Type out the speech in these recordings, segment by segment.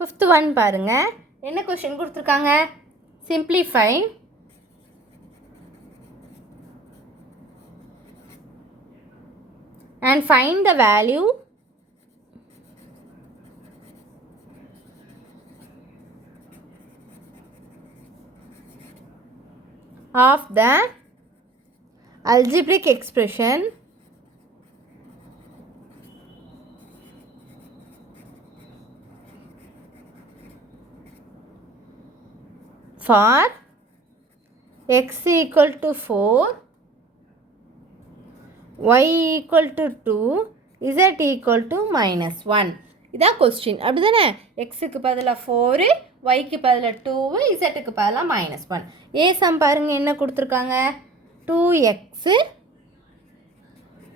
Fifth one பாருங்கள். என்ன question கொடுத்துருக்காங்க? Simplify and find the value of the algebraic expression for x equal to 4, y equal to 2, z equal to -1. இதான் question. அப்படி தானே? எக்ஸுக்கு பதிலாக 4, ஒய்க்கு பதிலாக 2, இசட்டுக்கு பதிலாக -1. ஏ சம் பாருங்கள் என்ன கொடுத்துருக்காங்க? 2x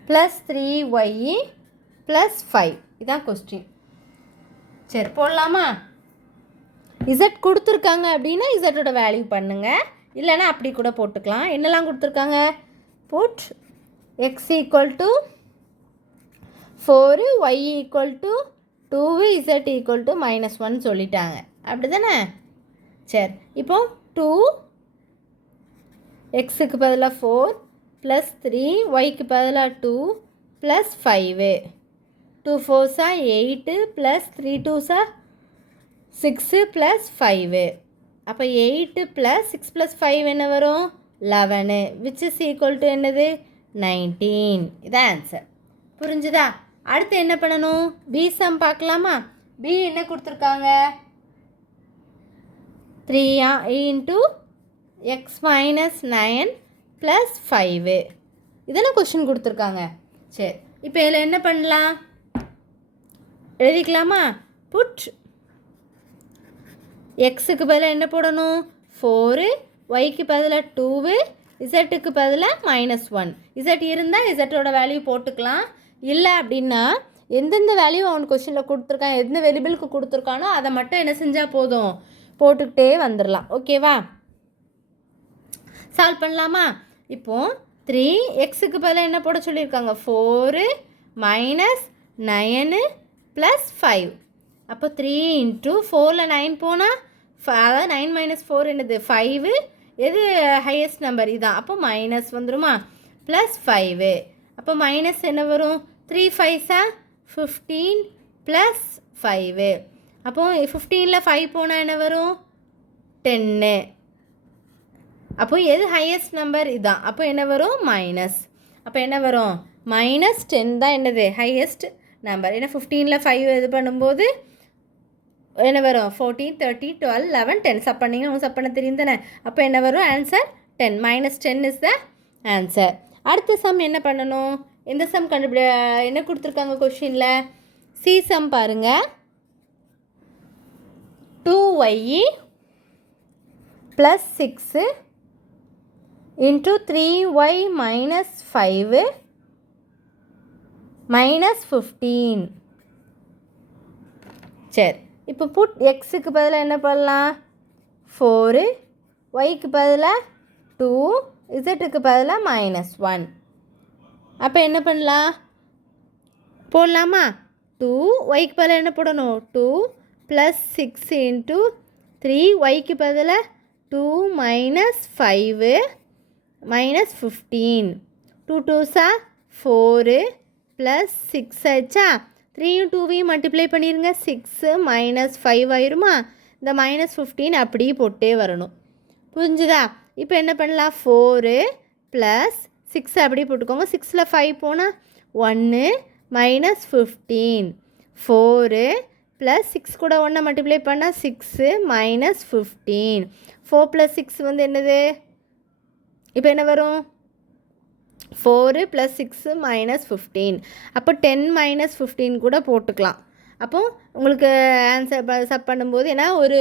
+ 3y + 5. இதான் கொஸ்டின். சரி போடலாமா? இசட் கொடுத்துருக்காங்க அப்படின்னா இசட்டோட வேல்யூ பண்ணுங்கள், இல்லைன்னா அப்படி கூட போட்டுக்கலாம். என்னெல்லாம் கொடுத்துருக்காங்க? Put x equal to 4, y equal to 2, z equal to -1 சொல்லிட்டாங்க. அப்படி தானே? சரி, இப்போ 2 எக்ஸுக்கு பதிலாக 4 + 3, ஒய்க்கு பதிலாக 2 + 5. 2 4s 8 + 3 2s 6 + 5. அப்போ 8 + 6 + 5 என்ன வரும்? 11, which is equal to என்னது? 19. இதான் ஆன்சர். புரிஞ்சுதா? அடுத்து என்ன பண்ணணும்? பி சம் பார்க்கலாமா? பி என்ன கொடுத்துருக்காங்க? 3 × x - 9 + 5. இதெல்லாம் கொஸ்டின் கொடுத்துருக்காங்க. சரி, இப்போ இதில் என்ன பண்ணலாம்? எழுதிக்கலாமா? புட் எக்ஸுக்கு பதிலாக என்ன போடணும்? 4, ஒய்க்கு பதிலாக 2, இசட்டுக்கு பதிலாக -1. இசட் இருந்தால் இசட்டோட வேல்யூ போட்டுக்கலாம். இல்லை அப்படின்னா எந்தெந்த வேல்யூ அவன் கொஸ்டினில் கொடுத்துருக்கான், எந்த வேரியபிளுக்கு கொடுத்துருக்கானோ அதை மட்டும் என்ன செஞ்சால் போதும், போட்டுக்கிட்டே வந்துடலாம். ஓகேவா? சால்வ் பண்ணலாமா? இப்போது 3 எக்ஸுக்கு பதிலாக என்ன போட சொல்லியிருக்காங்க? 4 - 9 + 5. அப்போ 3 × 4ல் 9 போனால் அதாவது 9 - 4 என்னது? 5. எது ஹையஸ்ட் நம்பர்? இதான். அப்போ மைனஸ் வந்துருமா? +5. அப்போ மைனஸ் என்ன வரும்? 3 5s 15 + 5. அப்போ 15ல் 5 போனால் என்ன வரும்? 10. அப்போ எது ஹையஸ்ட் நம்பர்? இதான். அப்போ என்ன வரும்? மைனஸ். அப்போ என்ன வரும்? -10 தான் என்னது? Highest number. ஏன்னா 15ல் 5 இது பண்ணும்போது என்ன வரும்? 14 30 12 11 10. சப் பண்ணிங்கன்னா உங்களுக்கு சப் பண்ண தெரியும் தானே? அப்போ என்ன வரும்? ஆன்சர் 10. -10 is the answer. அடுத்த சம் என்ன பண்ணணும்? எந்த சம் என்ன கொடுத்துருக்காங்க கொஷினில்? சி சம் பாருங்கள். 2y + 6 × 3y - 5 - 15. சரி, இப்போ புட் எக்ஸுக்கு பதிலாக என்ன பண்ணலாம்? 4, ஒய்க்கு பதிலாக 2, இசட்டுக்கு பதிலாக -1. அப்போ என்ன பண்ணலாம்? போடலாமா? 2 ஒய்க்கு பதிலாக என்ன போடணும்? 2 + 6 × 3 ஒய்க்கு பதிலாக 2 - 5 - 15. 2 2s 4 + 6 ஆச்சா? 3யும் 2வையும் மல்டிப்ளை பண்ணிடுங்க. 6 - 5 ஆயிருமா? இந்த -15 அப்படியே போட்டே வரணும். புரிஞ்சுதா? இப்போ என்ன பண்ணலாம்? 4 + 6 அப்படியே போட்டுக்கோங்க. 6ல் 5 போனால் 1 - 15. 4 + 6 கூட 1 மல்டிப்ளை பண்ணால் 6 - 15. 4 + 6 வந்து என்னது? இப்போ என்ன வரும்? 4 + 6 - 15. அப்போ 10 - 15 கூட போட்டுக்கலாம். அப்போது உங்களுக்கு ஆன்சர் சப் பண்ணும்போது ஏன்னா ஒரு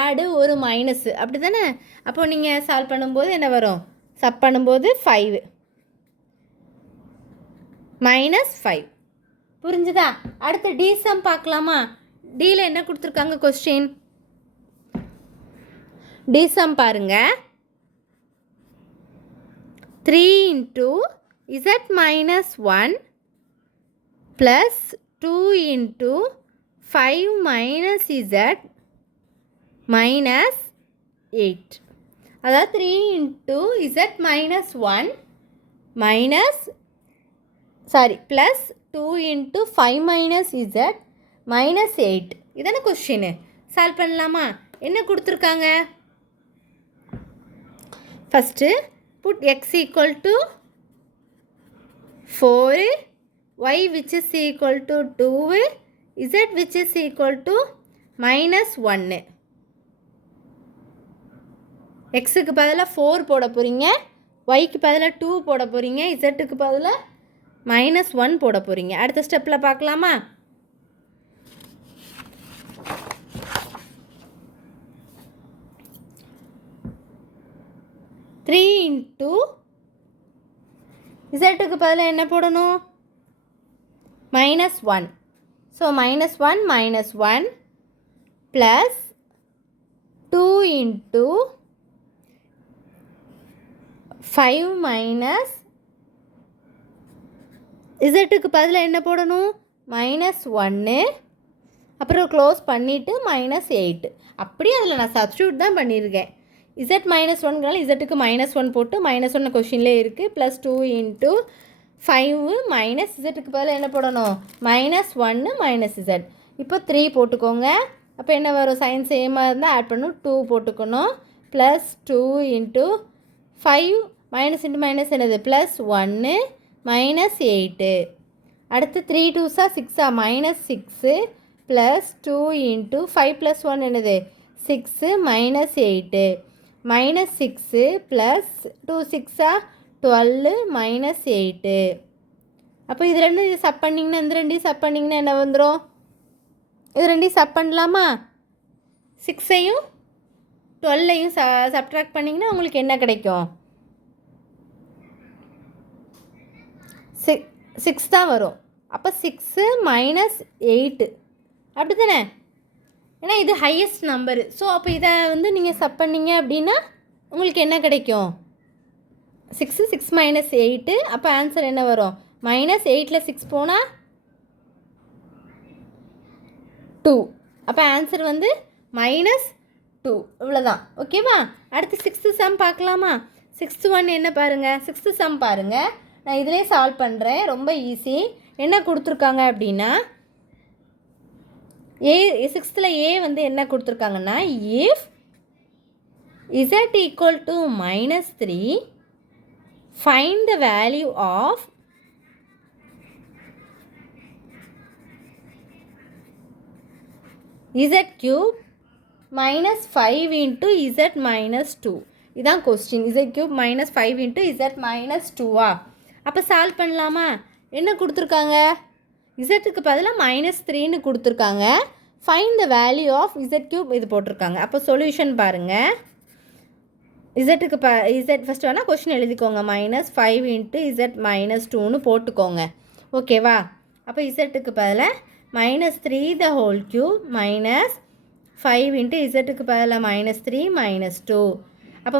ஆடு ஒரு மைனஸு அப்படி தானே? அப்போது நீங்கள் சால்வ் பண்ணும்போது என்ன வரும்? சப் பண்ணும்போது 5 -5. புரிஞ்சுதா? அடுத்து டி சம் பார்க்கலாமா? டியில் என்ன கொடுத்துருக்காங்க கொஸ்டின்? டி சம் பாருங்கள். 3 × z - 1 + 2 × 5 minus z minus 8. அதாவது 3 into z minus 1 minus plus 2 into 5 minus z minus 8. இதான கொஸ்டின். சால்வ் பண்ணலாமா? என்ன கொடுத்துருக்காங்க? First put x equal to 4, y which is equal to 2, z which is equal to minus 1. எக்ஸுக்கு பதிலாக 4 போட போகிறீங்க, ஒய்க்கு பதிலாக 2 போட போகிறீங்க, இசட்டுக்கு பதிலாக -1 போட போகிறீங்க. அடுத்த ஸ்டெப்பில் பார்க்கலாமா? த்ரீ இன்ட்டு இசட்டுக்கு பதிலாக என்ன போடணும்? -1. ஸோ -1 -1 ப்ளஸ் 2 இன்ட்டு 5 மைனஸ் இசட்டுக்கு பதிலாக என்ன போடணும்? -1, அப்புறம் க்ளோஸ் பண்ணிவிட்டு -8. அப்படியே அதில் நான் சப்ஸ்டியூட் தான் பண்ணியிருக்கேன். இசட் -1னால இசட்டுக்கு -1 போட்டு -1 கொஷின்லேயே இருக்குது. ப்ளஸ் 2 இன்ட்டு 5 மைனஸ் இசட்டுக்கு பதிலாக என்ன போடணும்? -1 மைனஸ் இசட். இப்போ 3 போட்டுக்கோங்க. அப்போ என்ன வரும்? சைன் சேமாக இருந்தால் ஆட் பண்ணணும். 2 போட்டுக்கணும். Plus 2 into 5 minus into minus என்னது? Plus 1 minus 8. அடுத்து 3 2s 6 -6 ப்ளஸ் 2 இன்ட்டு 5 ப்ளஸ் 1 என்னது? 6 minus 8 -6 ப்ளஸ் 2 6 12 minus 8. அப்போ இது ரெண்டு சப் பண்ணிங்கன்னா, இந்த ரெண்டையும் சப் பண்ணிங்கன்னா என்ன வந்துடும்? இது ரெண்டையும் சப் பண்ணலாமா? 6ஐயும் 12ஐயும் சப்ட்ராக்ட் பண்ணிங்கன்னா உங்களுக்கு என்ன கிடைக்கும்? 6 தான் வரும். அப்போ 6 minus 8 அப்படி தானே? ஏன்னா இது ஹையஸ்ட் நம்பரு. ஸோ அப்போ இதை வந்து நீங்கள் சப் பண்ணிங்க அப்படின்னா உங்களுக்கு என்ன கிடைக்கும்? 6 6 minus 8. அப்போ ஆன்சர் என்ன வரும்? -8ல் 6 போனால் 2. அப்போ ஆன்சர் வந்து -2. இவ்வளோதான். ஓகேவா? அடுத்து 6th சம் பார்க்கலாமா? 6th ஒன் என்ன பாருங்கள்? 6th சம் பாருங்கள். நான் இதிலே சால்வ் பண்ணுறேன். ரொம்ப ஈஸி. என்ன கொடுத்துருக்காங்க அப்படின்னா, சிக்ஸ்த்தில் வந்து என்ன கொடுத்துருக்காங்கன்னா, if z equal to -3 find the value of z cube -5 into z minus 2. இதான் question. z cube -5 into z minus 2. அப்போ சால்வ் பண்ணலாமா? என்ன கொடுத்துருக்காங்க? இசட்டுக்கு பதிலாக -3ன்னு கொடுத்துருக்காங்க. Find the value of z cube இது போட்டிருக்காங்க. அப்போ சொல்யூஷன் பாருங்கள். இசட்டுக்கு இசட் ஃபஸ்ட்டு வேணால் கொஸ்டின் எழுதிக்கோங்க. -5 into z minus 2ன்னு போட்டுக்கோங்க. ஓகேவா? அப்போ இசட்டுக்கு பதிலாக -3 the whole cube -5 into இசட்டுக்கு பதிலாக -3 -2. அப்போ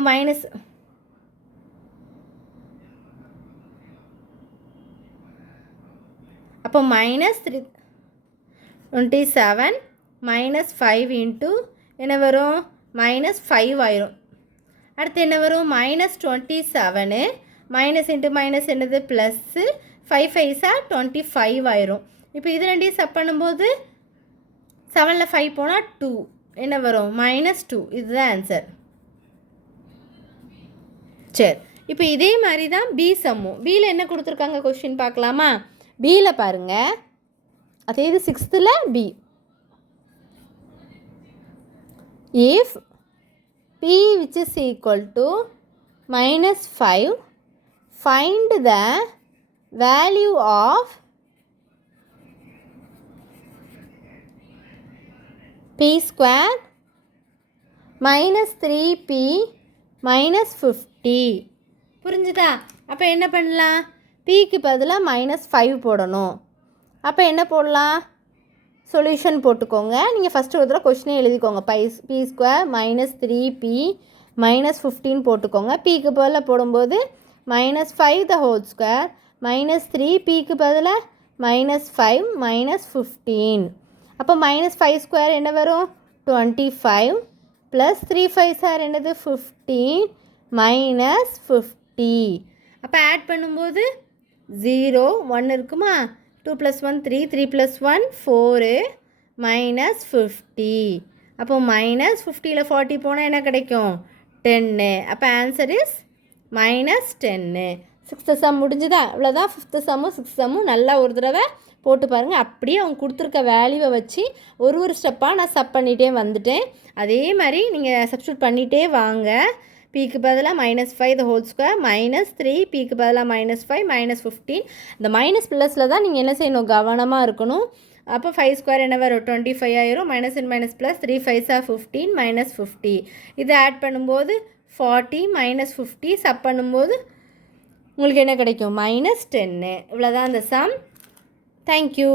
அப்போ -27 -5 இன்ட்டு என்ன வரும்? -5 ஆயிரும். அடுத்து என்ன வரும்? -27 மைனஸ் இன்ட்டு மைனஸ் என்னது? ப்ளஸ்ஸு 5 5s 25 ஆயிரும். இப்போ இது ரெண்டையும் சப் பண்ணும்போது 7ல் 5 போனால் 2 என்ன வரும்? -2. இதுதான் ஆன்சர். சரி, இப்போ இதே மாதிரி தான் பி சம்மும். பியில் என்ன கொடுத்துருக்காங்க கொஸ்டின் பார்க்கலாமா? பியில் பாருங்கள். அதே இது 6th B. If p which is equal to -5 find the value of p square -3p -50. புரிஞ்சுதா? அப்போ என்ன பண்ணலாம்? pக்கு பதிலாக -5 போடணும். அப்போ என்ன போடலாம்? சொல்யூஷன் போட்டுக்கோங்க. நீங்கள் ஃபஸ்ட்டு ஒரு தடவை கொஸ்டினே எழுதிக்கோங்க. p ஸ்கொயர் -3p -15 போட்டுக்கோங்க. pக்கு பதிலாக போடும்போது -5 the whole square -3 pக்கு பதிலாக -5 -15. அப்போ -5² என்ன வரும் 25 ப்ளஸ் 3 5 சார் என்னது 15 -50. அப்போ ஆட் பண்ணும்போது 0 1 இருக்குமா 2 + 1 3 3 + 1 4 -50. அப்போ -50ல் 40 போனால் என்ன கிடைக்கும் 10. அப்போ ஆன்சர் இஸ் -10. 6th சம் முடிஞ்சுதா? இவ்வளோதான் 5th சம்மும் 6th சம்மும் நல்லா ஒரு தடவை போட்டு பாருங்கள். அப்படியே அவங்க கொடுத்துருக்க வேல்யூவை வச்சு ஒரு ஸ்டெப்பாக நான் சப் பண்ணிகிட்டே வந்துட்டேன். அதே மாதிரி நீங்கள் சப்ஸ்டியூட் பண்ணிகிட்டே வாங்க. பிக்கு பதிலாக -5² -3 பிக்கு பதிலாக -5 -15. இந்த மைனஸ் ப்ளஸில் தான் நீங்கள் என்ன செய்யணும், கவனமாக இருக்கணும். அப்போ 5² என்ன வரும் 25 ஆயிரும். -, +, 3 5 15 -50. இதை ஆட் பண்ணும்போது 40 -50 சப் பண்ணும்போது உங்களுக்கு என்ன கிடைக்கும் -10. இவ்வளோதான் அந்த சம். தேங்க்யூ.